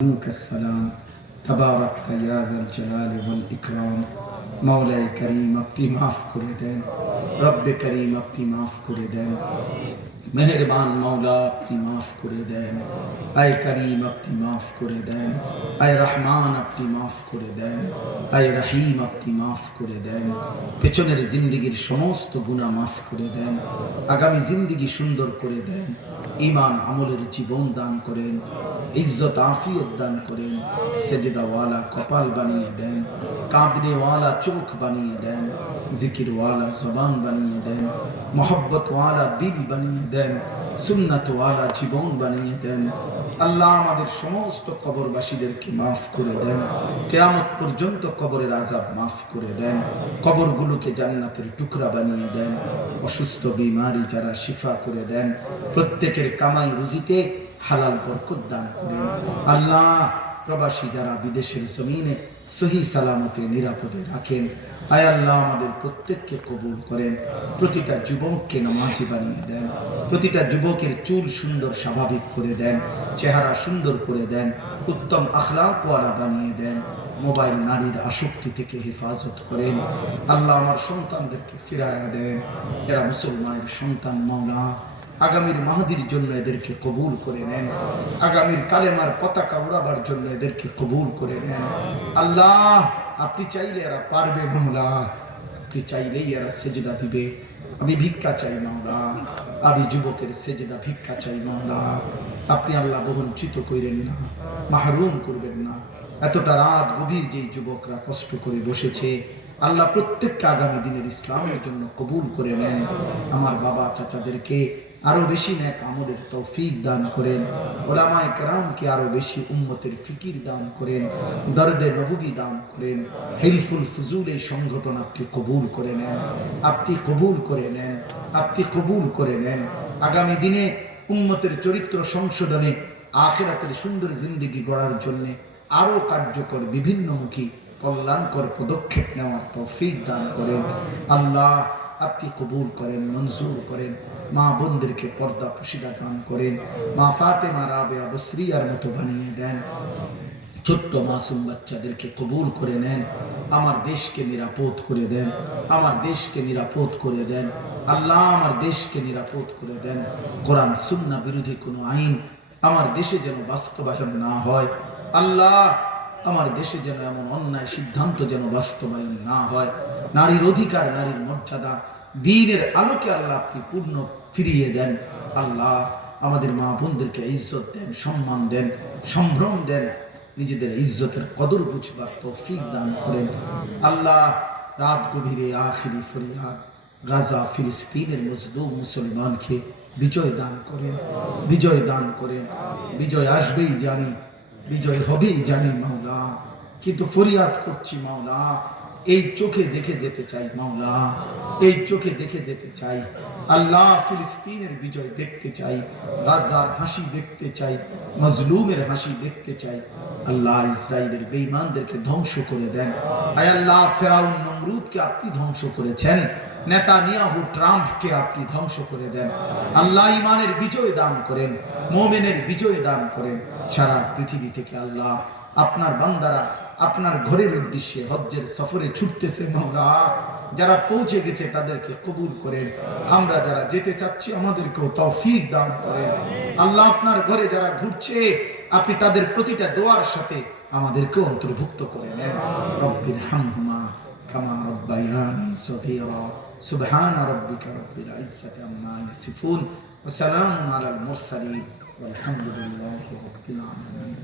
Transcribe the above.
منك السلام تبارك يا ذا الجلال والإكرام مولاي كريم আপনি মাফ করে দেন রব্বে করিম আপনি মাফ করে দেন মেহেরবান মাওলা আপনি মাফ করে দেন আয় করিম আপনি মাফ করে দেন আয় রহমান আপনি মাফ করে দেন আয় রহিম আপনি মাফ করে দেন পেছনের জিন্দেগীর সমস্ত গুনাহ মাফ করে দেন আগামী জিন্দেগি সুন্দর করে দেন ঈমান আমলের জীবন দান করেন ইজ্জত আফিয়ত দান করেন সেজদাওয়ালা কপাল বানিয়ে দেন কাঁদনেওয়ালা চোখ বানিয়ে দেন জিকিরওয়ালা জবান বানিয়ে দেন মোহব্বতওয়ালা দিল বানিয়ে দেন সুন্নাতওয়ালা জীবন বানিয়ে দেন আল্লাহ আমাদের সমস্ত কবরবাসীদেরকে মাফ করে দেন কিয়ামত পর্যন্ত কবরের আযাব মাফ করে দেন কবরগুলোকে জান্নাতের টুকরা বানিয়ে দেন অসুস্থ বিমারি যারা শিফা করে দেন প্রত্যেকের কামাই রুজিতে হালাল বরকত দান করেন আল্লাহ প্রবাসী যারা বিদেশের জমিনে সহি সালামতে নিরাপদে রাখেন আয় আল্লাহ আমাদের প্রত্যেককে কবুল করেন প্রতিটা যুবককে নামাজি বানিয়ে দেন প্রতিটা যুবকের চুল সুন্দর স্বাভাবিক করে দেন চেহারা সুন্দর করে দেন উত্তম আখলাকওয়ালা বানিয়ে দেন মোবাইল নারীর আসক্তি থেকে হেফাজত করেন আল্লাহ আমার সন্তানদেরকে ফিরায়া দেন এরা মুসলমানের সন্তান মাওলা আগামীর মাহদির জন্য এদেরকে কবুল করে নেন আগামীর কালেমার পতাকা উড়াবার জন্য এদেরকে কবুল করে নেন আল্লাহ আপনি চাইলে এরা পারবে মাওলা আপনি চাইলেই এরা সেজদা দিবে আমি ভিক্ষা চাই মাওলা আমি যুবকের সেজদা ভিক্ষা চাই মাওলা আপনি আল্লাহ বঞ্চিত করেন না মাহরুম করবেন না এতটা রাত গভীর যেই যুবকরা কষ্ট করে বসেছে আল্লাহ প্রত্যেককে আগামী দিনের ইসলামের জন্য কবুল করে নেন আমার বাবা চাচাদেরকে আরো বেশি নেক আমলের তৌফিক দান করেন উলামায়ে কেরামকে আরো বেশি উম্মতের ফিকির দান করেন দরদে নবুবী দান করেন হিলফুল ফুজুল এই সংগঠন আপনি কবুল করে নেন আপনি কবুল করে নেন আপনি কবুল করে নেন আগামী দিনে উম্মতের চরিত্র সংশোধনে আখিরাতের সুন্দর জিন্দেগি গড়ার জন্য আরো কার্যকর বিভিন্নমুখী কল্যাণকর পদক্ষেপ নেওয়ার তৌফিক দান করেন আল্লাহ আপনি কবুল করেন মঞ্জুর করেন মা বোনদেরকে পর্দা পুশিদা দান করেন মা ফাতেমা রাবেয়া বসরিয়ার মতো বানিয়ে দেন ছোট্ট মাসুম বাচ্চাদেরকে কবুল করে নেন আমার দেশকে নিরাপদ করে দেন আমার দেশকে নিরাপদ করে দেন আল্লাহ আমার দেশকে নিরাপদ করে দেন কোরআন সুন্নাহ বিরোধী কোনো আইন আমার দেশে যেন বাস্তবায়ন না হয় আল্লাহ আমার দেশে যেন এমন অন্যায় সিদ্ধান্ত যেন বাস্তবায়ন না হয় নারীর অধিকার নারীর মর্যাদা দ্বীনের আলোকে আল্লাহ আপনি পূর্ণ ফিরিয়ে দেন আল্লাহ আমাদের মা বোনদেরকে ইজ্জত দেন সম্মান দেন সম্ভ্রম দেন নিজেদের ইজ্জতের কদর বুঝবার তৌফিক দান করেন আল্লাহ রাত গভীরে আখিরি ফরিয়াদ গাজা ফিলিস্তিনের মজলুম মুসলমানকে বিজয় দান করেন বিজয় দান করেন বিজয় আসবেই জানি বিজয় হবেই জানি মাওলা কিন্তু ফরিয়াদ করছি মাওলা এই চোখে দেখে যেতে চাই মাওলা এই চোখে দেখে যেতে চাই আল্লাহ ফিলিস্তিনের বিজয় দেখতে চাই গাজার হাসি দেখতে চাই মজলুমের হাসি দেখতে চাই আল্লাহ ইসরায়েলের বেঈমানদেরকে ধ্বংস করে দেন আয় আল্লাহ ফেরাউন নমরুদকে আপনি ধ্বংস করেছেন নেতানিয়াহু ট্রাম্পকে আপনি ধ্বংস করে দেন আল্লাহ ঈমানের বিজয় দান করেন মুমিনের বিজয় দান করেন সারা পৃথিবী থেকে আল্লাহ আপনার বান্দারা আপনার ঘরের উদ্দেশ্যে হজ্জের সফরে ছুটতেছে মাওলা যারা পৌঁছে গেছে তাদেরকে কবুল করেন আমরা যারা যেতে চাচ্ছি আমাদেরকেও তৌফিক দান করেন আল্লাহ আপনার ঘরে যারা ঘুরছে আপনি তাদের প্রতিটা দোয়ার সাথে আমাদেরকে অন্তর্ভুক্ত করে নেন রব্বির হামহুমা কামা রব্বায়ানি সগীরা সুবহান রাব্বিকা রব্বিল ইজ্জাতি আম্মা ইয়াসিফুন ওয়া সালামুন আলাল মুরসালিন ওয়ালহামদুলিল্লাহি রাব্বিল আলামিন